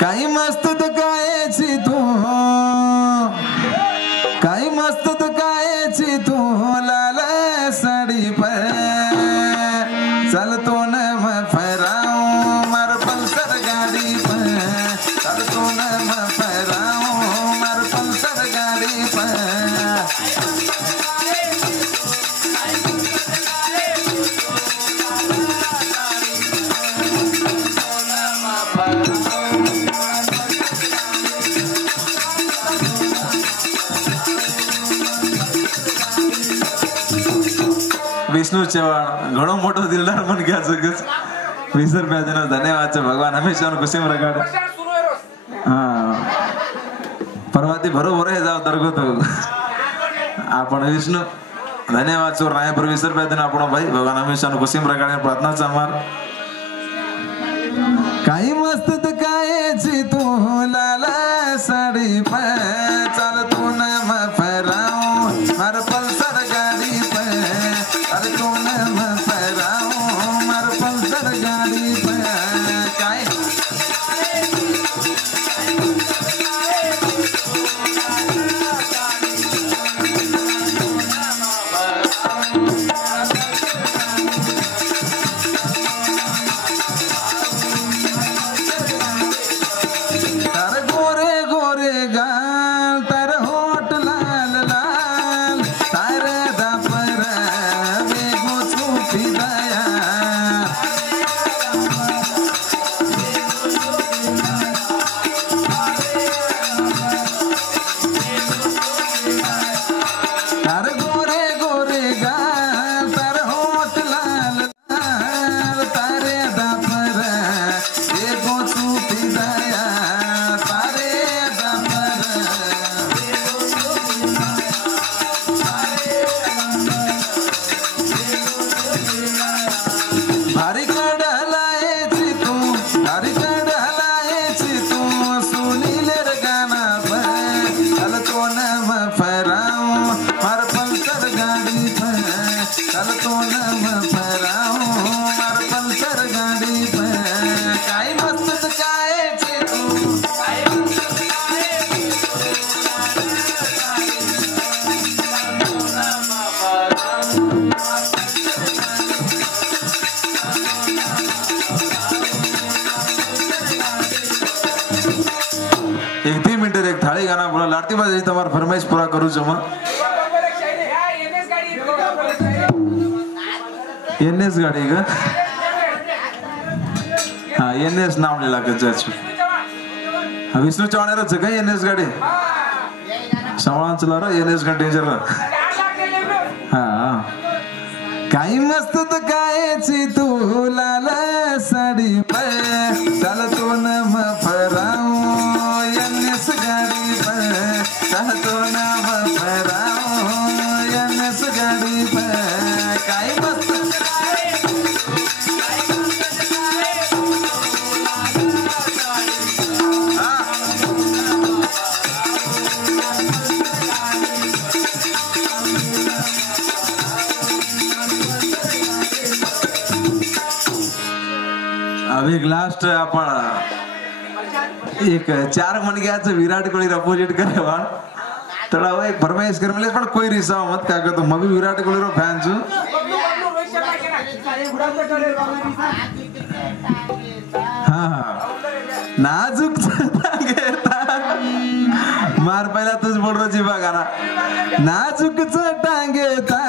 काही मस्त कायची तू काही मस्त कायची तू लाल साडी पर चलतो न मैं फहराऊं मर पल्सर गाड़ी पर चलतो न मैं फहराऊं मर पल्सर गाड़ी पर विष्णु चव्हाण घणो मोटो दिलदार बन गया जगत 20 रुपया देना धन्यवाद છે ભગવાન હંમેશા ખુશીમાં રખાડે હા પરવાતી બરોબર હે જાવ દરગો તો आपण विष्णु धन्यवाद છો રાય પર 20 रुपया देना આપણો ભાઈ ભગવાન હંમેશા ખુશીમાં રખાડે પ્રાર્થના છે અમાર काही मस्त कायची तू लाल साडी पे चलतो न मैं फहराऊं मर पल्सर गाड़ी पे चलतो न मैं फहराऊं मर पल्सर गाड़ी पे काय તમારા ફરમાઈશ પૂરા કરું છું एनएस गाडी का हा एनएस नाव लिहिला कच्चाच विष्णू चव्हाणच का एनएस गाडी सांभाळून चला रे एनएस गाडी डेंजर हा काही मस्त कायची तू लाल साडी पे चलतो न मैं फहराऊं एनएस गाडी पे चलतो न मैं फहराऊं एनएस गाडी पे काही मस्त अब एक लास्ट आपण एक 4 मनग्याचं विराट कोहली अपोजिट करे वाण तड़ा वो एक फरमाइश कर मिले पण कोई रिसाव मत क्या कहतो मैं भी विराट कोहली रो फैन छु हां नाजुक घेता मार पहिला तुझ बोल रो जीवा गाना नाजुक टांगेता